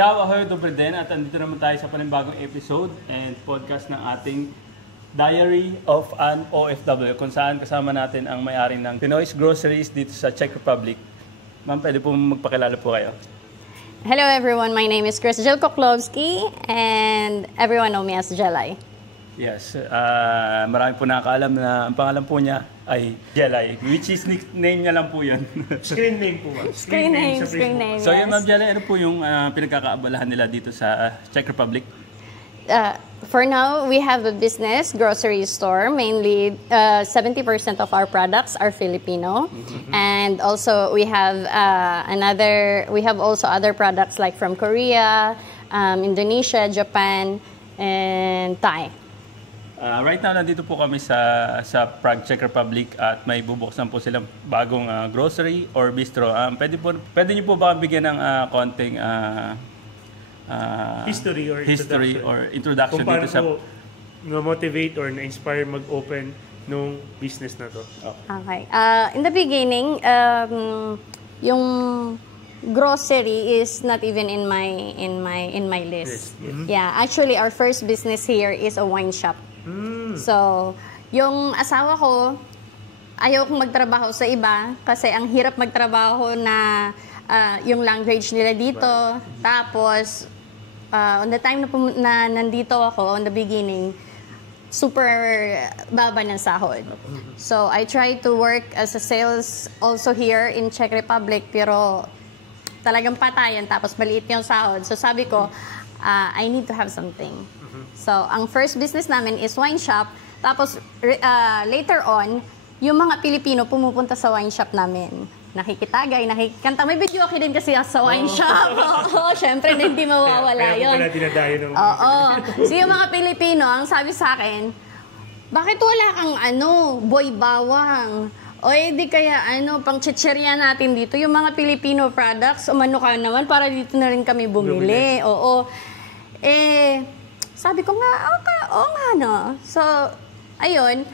Ciao, ahoy, dobre din. At andito naman tayo sa panibagong episode and podcast ng ating Diary of an OFW, kung saan kasama natin ang may-ari ng Pinoy's Groceries dito sa Czech Republic. Ma'am, pwede po magpakilala po kayo. Hello everyone, my name is Krystal Koklovsky and everyone know me as Jelay. Yes, marami po nakakaalam na ang pangalan po niya ay Jelay, which is nickname niya lang po yan. Screen name po ba? Screen name, So yes. yun, Ma'am Jelay, ano po yung pinagkakaabalahan nila dito sa Czech Republic? For now, we have a business grocery store. Mainly, 70% of our products are Filipino, and also we have also other products like from Korea, Indonesia, Japan, and Thai. Right now, nandito po kami sa Prague, Czech Republic at may bubuksan po silang bagong grocery or bistro. Pwede niyo po ba bigyan ng konting history or introduction dito sa... Kung paano na-motivate or na-inspire mag-open nung business na to? Okay. In the beginning, yung grocery is not even in my list. Yeah, actually, our first business here is a wine shop. So, yung asawa ko, ayaw kong magtrabaho sa iba kasi ang hirap magtrabaho na yung language nila dito. Tapos, on the time na nandito ako, on the beginning, super baba ng sahod. So, I tried to work as a sales also here in Czech Republic, pero talagang patayan, tapos maliit yung sahod. So, sabi ko, I need to have something. So, ang first business namin is wine shop. Tapos, later on, yung mga Pilipino pumupunta sa wine shop namin. Nakikitagay, nakikanta. May video okay din kasi sa wine shop. Oo, syempre, hindi mawawala yun. Kaya pala dinadayo ng mga Oo. So, yung mga Pilipino, ang sabi sa akin, bakit wala kang boy bawang? O di kaya pang chicherya natin dito, yung mga Filipino products, umano ka naman, para dito na rin kami bumili. Oo. Sabi ko nga, oo nga no. So, ayun,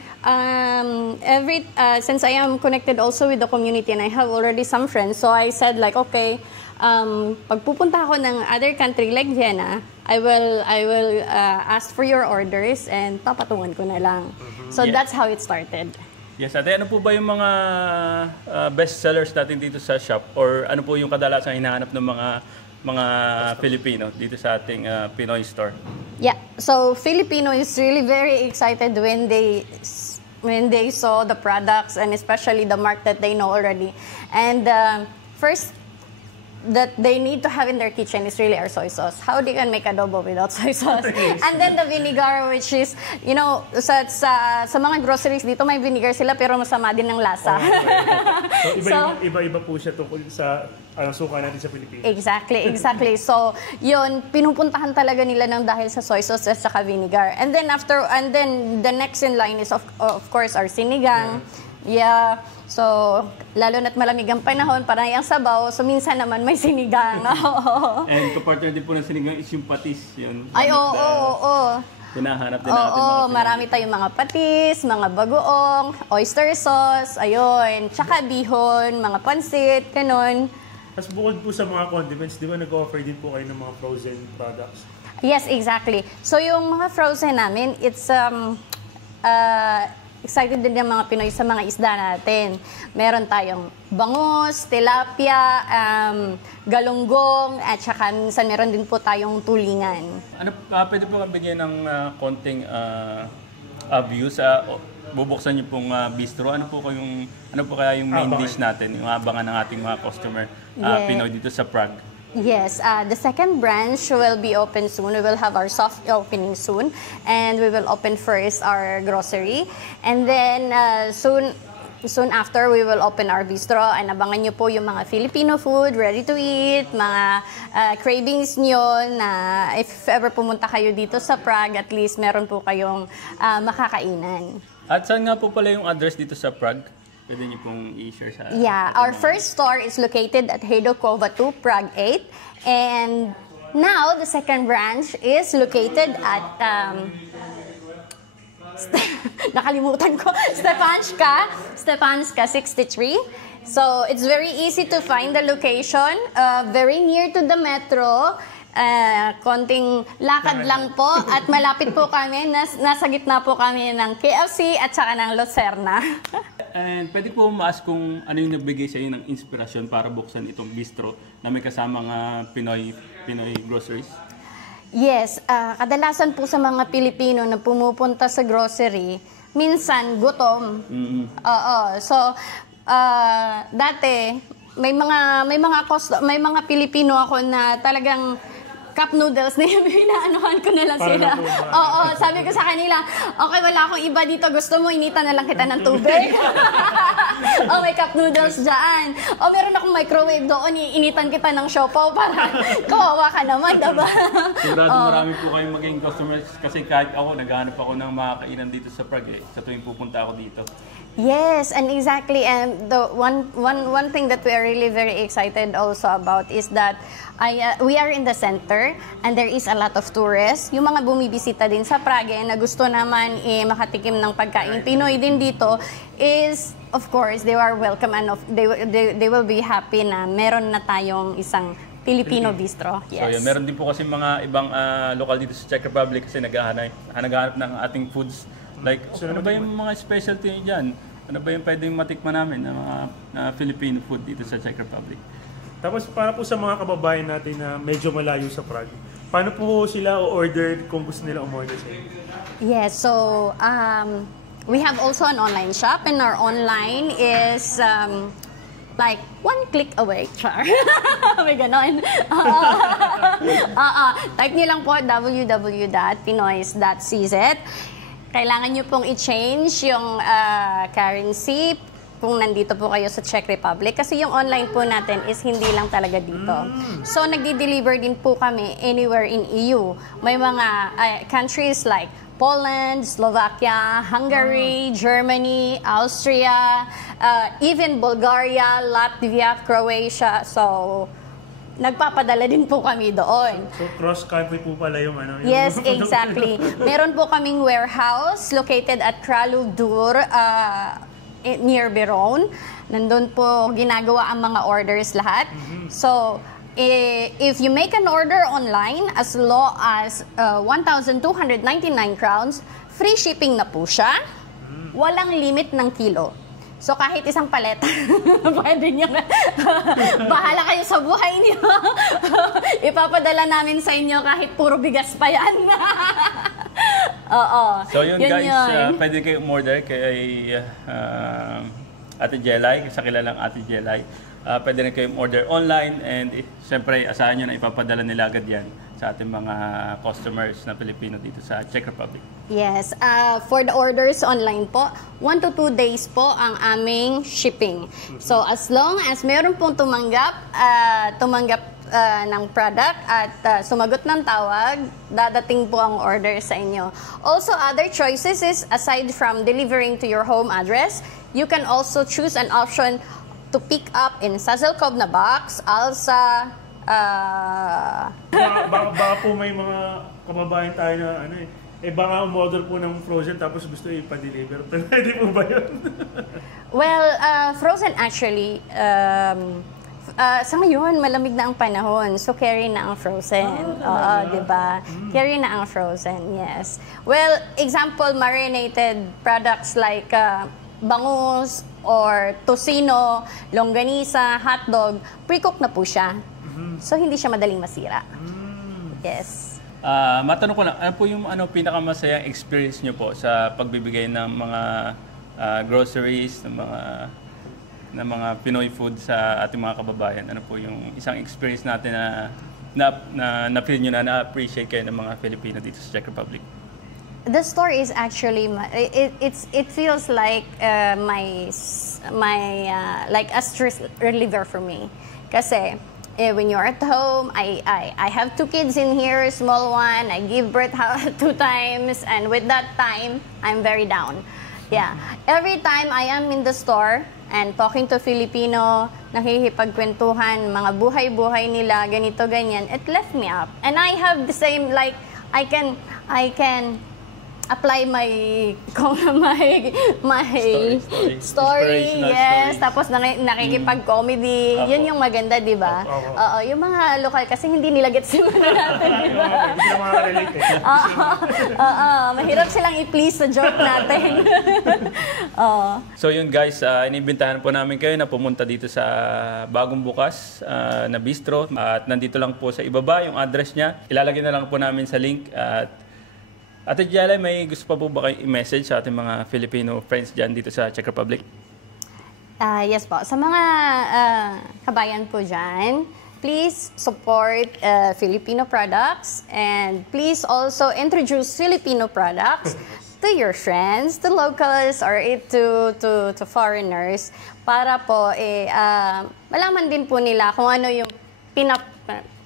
since I am connected also with the community and I have already some friends, so I said like, okay, pagpupunta ako ng other country like Vienna, I will ask for your orders and papatungan ko na lang. So that's how it started. Yes, ate, ano po ba yung mga best sellers natin dito sa shop? Or ano po yung kadalasan hinahanap ng mga Filipino dito sa ating Pinoy store? Yeah, so Filipino is really very excited when they saw the products and especially the mark that they know already. And first that they need to have in their kitchen is really our soy sauce. How they can make adobo without soy sauce? And then the vinegar, which is, sa mga groceries dito may vinegar sila pero masama din ng lasa. So, iba-iba po siya tungkol sa suka natin sa Pilipinas. Exactly. So, yun, pinupuntahan talaga nila ng dahil sa soy sauce at saka vinegar. And then the next in line is of course our sinigang. Yeah. So, lalo na't malamig ang panahon, parang yung sabaw, so minsan naman may sinigang. And kapartner din po ng sinigang is yung patis. Yun. Ay, oo. Hinahanap din natin mga marami tayong mga patis, mga bagoong, oyster sauce, ayun, tsaka bihon, mga pansit, ganun. Tapos bukod po sa mga condiments, di ba nag-offer din po kayo ng mga frozen products? Yes, exactly. So, yung mga frozen namin, it's excited din yung mga Pinoy sa mga isda natin. Meron tayong bangus, tilapia, galunggong, at saka minsan meron din po tayong tulingan. Pwede po bigyan ng konting view sa bubuksan niyo pong bistro? Ano po kaya yung main dish natin, yung abangan ng ating mga customer Pinoy dito sa Prague? Yes, the second branch will be open soon. We will have our soft opening soon, and we will open first our grocery, and then soon after we will open our bistro. And abangan nyo po yung mga Filipino food, ready to eat, mga cravings nyo na if ever pumunta kayo dito sa Prague, at least meron po kayong makakainan. At saan nga po pala yung address dito sa Prague? Pwede niyo pong i-share sa... Yeah, our first store is located at Hedokova 2, Prague 8. And now, the second branch is located at... nakalimutan ko. Stepanska 63. So, it's very easy to find the location. Very near to the metro. konting lakad lang po at malapit po kami. Nasa gitna po kami ng KFC at saka ng Lucerna. And pwede po ma-ask kung ano yung nagbigay sa iyo ng inspirasyon para buksan itong bistro na may kasamang Pinoy groceries? Yes, kadalasan po sa mga Pilipino na pumupunta sa grocery, minsan gutom. Oo. So, dati may mga Pilipino ako na talagang cup noodles na yung hinaanuhan ko na lang sila. Oo, sabi ko sa kanila, okay, wala akong iba dito. Gusto mo, initan na lang kita ng tubig. Oh, may cup noodles dyan. O, meron akong microwave doon, initan kita ng siopaw para kawawa ka naman, diba? Sigurado marami po kayong maging customers kasi kahit ako, naghahanap ako ng makakainan dito sa Prague sa tuwing pupunta ako dito. Yes, and exactly. And the one thing that we are really very excited also about is that we are in the center and there is a lot of tourists. Yung mga bumibisita din sa Prague na gusto naman makatikim ng pagkain Pinoy din dito is, of course, they are welcome and they will be happy na meron na tayong isang Filipino bistro. Yes. So, yun. Meron din po kasi mga ibang lokal dito sa Czech Republic kasi naghahanap ng ating foods. Like, ano ba yung mga specialty niyo dyan? Ano ba yung pwedeng matikman namin ng mga Filipino food dito sa Czech Republic? Tapos para po sa mga kababayan natin na medyo malayo sa Prague, paano po sila o-order kung gusto nila umorder sa inyo? Yes, so we have also an online shop and our online is like one click away. Char. May ganon. Type niyo lang po www.pinoys.cz. Kailangan nyo pong i-change yung currency kung nandito po kayo sa Czech Republic. Kasi yung online po natin is hindi lang talaga dito. So, nagdi-deliver din po kami anywhere in EU. May mga countries like Poland, Slovakia, Hungary, Germany, Austria, even Bulgaria, Latvia, Croatia. So, nagpapadala din po kami doon. So cross-country po pala yung ano? Yes, exactly. Meron po kaming warehouse located at Kralov Dur near Beroun. Nandun po ginagawa ang mga orders lahat. So, if you make an order online as low as 1,299 crowns, free shipping na po siya. Walang limit ng kilo. So, kahit isang paleta, pwede nyo. Bahala kayo sa buhay niyo. Ipapadala namin sa inyo kahit puro bigas pa yan. Oo. So, yun guys, pwede kayo umorder kay Ate Jelay, sa kilalang Ate Jelay. Pwede rin kayo order online and siyempre, asahan nyo na ipapadala nila agad yan sa ating mga customers na Pilipino dito sa Czech Republic. Yes. For the orders online po, 1 to 2 days po ang aming shipping. So, as long as meron pong tumanggap ng product at sumagot ng tawag, dadating po ang order sa inyo. Also, other choices is, aside from delivering to your home address, you can also choose an option to pick up in Sazelkov na box, Alsa, baka po may mga kababayan tayo na baka umorder po ng frozen tapos gusto ipa-deliver. Pwede po ba yun? Well, frozen actually, sa ngayon, malamig na ang panahon. So, carry na ang frozen. Oo, diba? Carry na ang frozen, yes. Well, example, marinated products like bangus or tocino, longganisa, hotdog, pre-cook na po siya. So, hindi siya madaling masira. Yes. Matanong ko lang, ano po yung pinakamasayang experience nyo po sa pagbibigay ng mga groceries, ng mga Pinoy food sa ating mga kababayan? Ano po yung isang experience natin na feel nyo na-appreciate kayo ng mga Filipino dito sa Czech Republic? The store is actually it feels like like a stress reliever for me. Kasi when you're at home, I have 2 kids in here, small one. I give birth 2 times, and with that time, I'm very down. Yeah, every time I am in the store and talking to Filipino, nakikipagkwentuhan, mga buhay-buhay nila, ganito, ganyan, it left me up. And I have the same, like, I can apply my story, Inspirational yes. stories. Tapos nakikipag-comedy. Yun yung maganda, di ba? Oo, yung mga lokal kasi hindi nila gets yung ano natin, di ba? Hindi sila makaka-relate eh. Oo, mahirap silang i-please sa joke natin. Oo. So yun guys, inibintahan po namin kayo na pumunta dito sa bagong bukas na bistro. At nandito lang po sa ibaba yung address niya. Ilalagay na lang po namin sa link. At Ate Jella, may gusto pa po ba kayo i-message sa ating mga Filipino friends dyan dito sa Czech Republic? Yes po. Sa mga kabayan po dyan, please support Filipino products and please also introduce Filipino products to your friends, to locals, or to foreigners para po malaman din po nila kung ano yung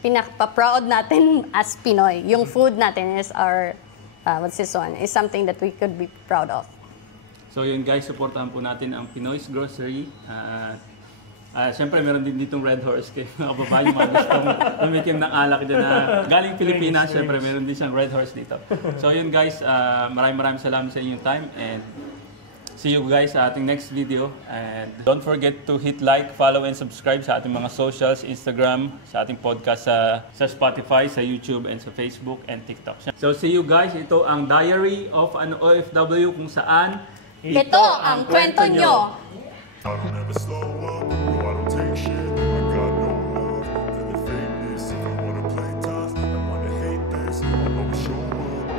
pinaka-proud natin as Pinoy. Yung food natin is our what's this one? Is something that we could be proud of. So yun guys, supportahan po natin ang Pinoy's Grocery. Siyempre meron din ditong Red Horse kayo mga kababayan, mga gustong lumikim ng alak dyan na galing Pilipinas. Siyempre meron din siyang Red Horse dito. So yun guys, maraming salamat sa inyong time and see you guys sa ating next video. And don't forget to hit like, follow, and subscribe sa ating mga socials, Instagram, sa ating podcast sa Spotify, sa YouTube, and sa Facebook and TikTok. So see you guys. Ito ang Diary of an OFW kung saan ito ang kwento nyo. I don't ever slow up, no I don't take shit. I got no love for the fakeness. If you wanna play tough and wanna hate this, I'll always show up.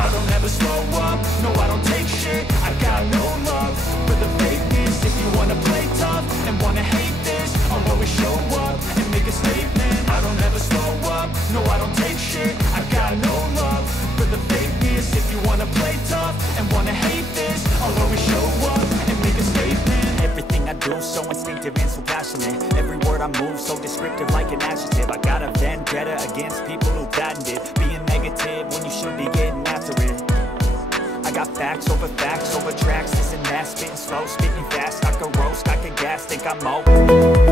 I don't ever slow up, no I don't take shit. I got no love for the fakeness. If you wanna play tough and wanna hate this, I'll always show up and make a statement. I don't ever slow up, no I don't take shit. I got no love for the fakeness. If you wanna play tough and wanna hate this, I'll always show up and make a statement. Everything I do so instinctive and so passionate. Every word I move so descriptive like an adjective. I got a vendetta against people who patented being negative when you should be getting after it. I got facts over tracks, this and that, spitting slow, spitting fast. I can roast, I can gas, think I'm over.